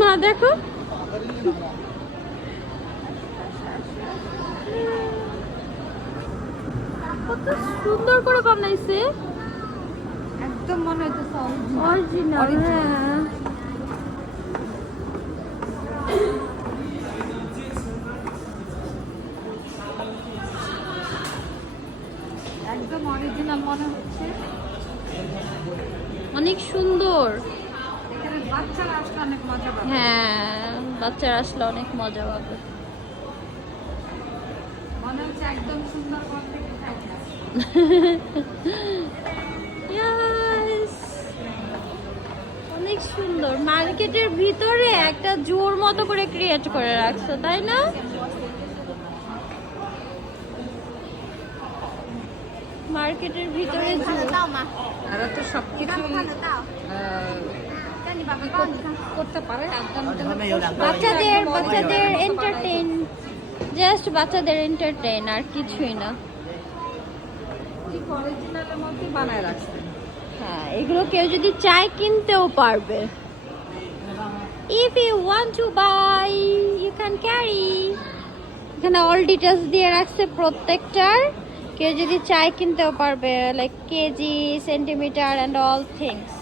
না দেখো কত সুন্দর করে বানাইছে, একদম মনে হচ্ছে অরিজিনাল। হ্যাঁ একদম অরিজিনাল মনে হচ্ছে। অনেক সুন্দর। এখানে বাচ্চারা আসলে অনেক মজা পাবে। হ্যাঁ বাচ্চারা আসলে অনেক মজা পাবে। মনে হচ্ছে একদম সুন্দর ঘর থেকে খাইছে। Yes! অনেক সুন্দর। মার্কেটের ভিতরে একটা জোর মতো করে ক্রিয়েট করে রাখছো, তাই না? মার্কেটের ভিতরে জোর। আর তো সবকিছু করতে পারে। বাচ্চাদের এন্টারটেইন, জাস্ট বাচ্চাদের এন্টারটেইন, আর কিছুই না। ঠিক অরিজিনালের মধ্যে বানায় রাখছে। হ্যাঁ এগুলো কেউ যদি চায় কিনতেও পারবে। If you want to buy, you can carry. এখানে অল ডিটেলস দিয়ে রাখছে প্রত্যেকটার। কেউ যদি চায় কিনতেও পারবে, like KG, centimetre and all things.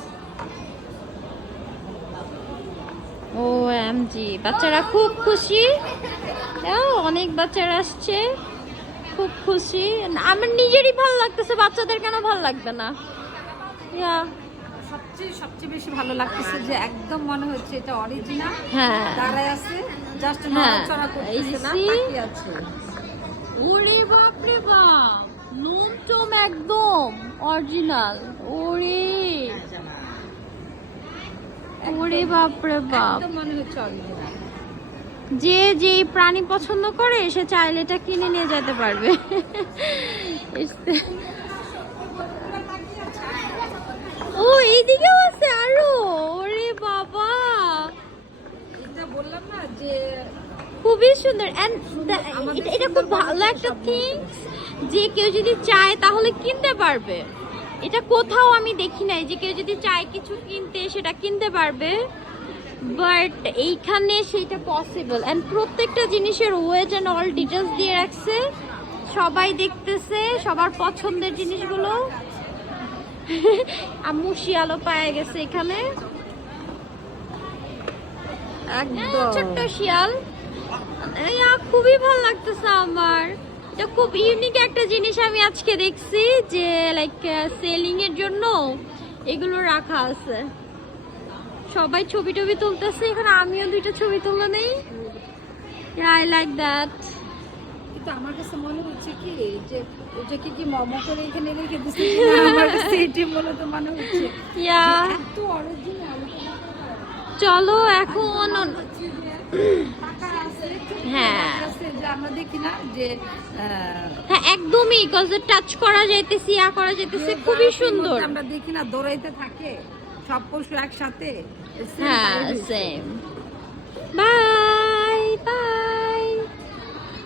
OMG, বাচ্চারা খুব খুশি। অনেক বাচ্চারা আসছে, খুব খুশি। আমার নিজেরই ভালো লাগতেছে, বাচ্চাদের কেন ভালো লাগবে না? সবচেয়ে বেশি ভালো লাগতেছে যে একদম মনে হচ্ছে এটা অরিজিনাল। হ্যাঁ দাঁড়ায় আছে, জাস্ট হ্যাঁ, নড়াচড়া করতেছে না, এই তাকিয়ে আছে। ওরে বাপ রে বাপ, লোম টোম একদম অরিজিনাল। ওরে ওরে বাপ রে বাপ। একদম মনে হচ্ছে অরিজিনাল। যে যেই প্রাণী পছন্দ করে সে চাইলে এটা কিনে নিয়ে যেতে পারবে। ও এইদিকেও আছে আরো। ওরে বাবা, এটা বললাম না যে খুবই সুন্দর। এটা খুব ভালো একটা থিংস যে কেউ যদি চায় তাহলে কিনতে পারবে। এটা কোথাও আমি দেখি নাই যে কেউ যদি চায় কিছু কিনতে সেটা কিনতে পারবে, বাট এইখানে সেটা পসিবল। অ্যান্ড প্রত্যেকটা জিনিসের ওয়েট অ্যান্ড অল ডিটেলস দিয়ে রাখছে। সবাই দেখতেছে সবার পছন্দের জিনিসগুলো। আম্মু শিয়ালও পায়ে গেছে এখানে, একদম ছোট্ট শিয়াল। খুবই ভালো লাগতেছে আমার। এটা খুব ইউনিক একটা জিনিস আমি আজকে দেখছি যে লাইক সেলিং এর জন্য এগুলো রাখা আছে। সবাই ছবি টবি তুলতেছে, এখানে আমিও দুইটা ছবি তুলে নেই। I like that. কিন্তু আমার কাছে মনে হচ্ছে কি যে ওটাকে কি মমো করে এখানে রেখে দিচ্ছে, আমার কাছে এটি মূলত মনে হচ্ছে এত অরিজিনাল। চলো এখন হ্যাঁ যে আমরা দেখি না যে হ্যাঁ একদমই, কজ টাচ করা যাইতেছে, করা যাইতেছে, খুবই সুন্দর। আমরা দেখি না দৌড়াইতে থাকে সব পশু একসাথে। হ্যাঁ সেম। Bye bye.